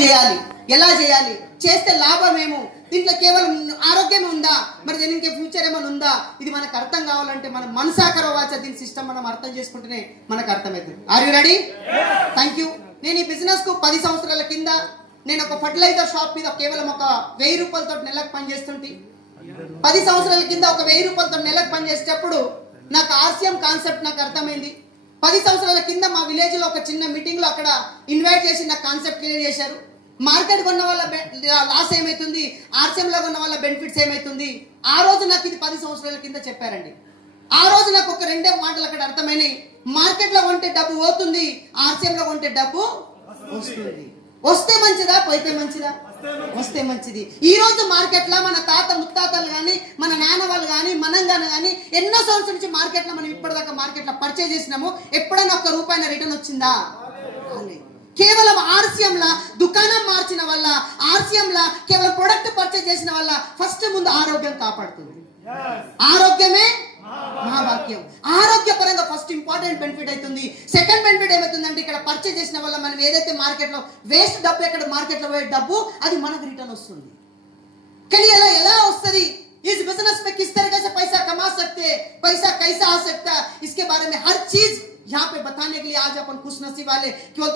చేయాలి, ఎలా చేయాలి, చేస్తే లాభమేమో, దీంట్లో కేవలం ఆరోగ్యమే ఉందా, మరి దీనికి ఫ్యూచర్ ఏమైనా ఉందా, ఇది మనకు అర్థం కావాలంటే మనం మనసాకరో వాచ దీని సిస్టమ్ మనం అర్థం చేసుకుంటేనే మనకు అర్థమవుతుంది. Are you ready? Thank you. నేను ఈ బిజినెస్ కు 10 సంవత్సరాల కింద నేను ఒక ఫర్టిలైజర్ షాప్ మీద కేవలం ఒక 1000 రూపాయలతో నెలకు పనిచేస్తుంటే, 10 సంవత్సరాల కింద ఒక 1000 రూపాయలతో నెలకు పనిచేసేటప్పుడు నాకు ఆర్సిఎం కాన్సెప్ట్ నాకు అర్థమైంది. 10 సంవత్సరాల కింద మా విలేజ్ లో ఒక చిన్న మీటింగ్ లో అక్కడ ఇన్వైట్ చేసి నాకు కాన్సెప్ట్ క్లియర్ చేశారు. మార్కెట్ కొన్న వాళ్ళ లాస్ ఏమైతుంది, ఆర్సిఎం లో కొన్న వాళ్ళ బెనిఫిట్స్ ఏమైతుంది, ఆ రోజు నాకు ఇది 10 సంవత్సరాల కింద చెప్పారండి. ఆ రోజు నాకు ఒక 2 మాటలు అక్కడ అర్థమైనాయి. మార్కెట్ లో కొంటే డబ్బు పోతుంది, ఆర్సిఎం లో కొంటే డబ్బు వస్తుంది. వస్తే మంచిదా, పోతే మంచిదా? వస్తే మంచిది. ఈ రోజు మార్కెట్ లో మన తాత ముత్తాతలు గాని, మన నాన్న వాళ్ళు గాని, మనం గాని ఎన్నో సంవత్సరాల నుంచి మార్కెట్ లో మనం ఇప్పటిదాకా మార్కెట్ లో పర్చేజ్ చేసినాము. ఎప్పుడైనా ఒక్క రూపాయి రిటర్న్ వచ్చిందా? కేవలం ఆర్సిఎం లా దుకాణం మార్చిన వల్ల, ఆర్సిఎం లా కేవలం ప్రొడక్ట్ పర్చేజ్ చేసిన వల్ల ఫస్ట్ ముందు ఆరోగ్యం కాపాడుతుంది. ఆరోగ్యమే మహాభాగ్యం. ఆరోగ్యపరంగా ఫస్ట్ ఇంపార్టెంట్ బెనిఫిట్ అవుతుంది. సెకండ్ బెనిఫిట్ ఏమవుతుందంటే, ఇక్కడ పర్చేజ్ చేసిన వల్ల మనం ఏదైతే మార్కెట్ లో వేస్ట్ డబ్బు, ఎక్కడ మార్కెట్ లో పోయే డబ్బు, అది మనకు రిటర్న్ వస్తుంది. కానీ ఎలా వస్తుంది? इस बिजनेस में किस तरीके से पैसा कमा सकते, पैसा कैसा आ सकता, इसके बारे में हर चीज यहाँ पे बताने के लिए आज अपन खुश नसीब वाले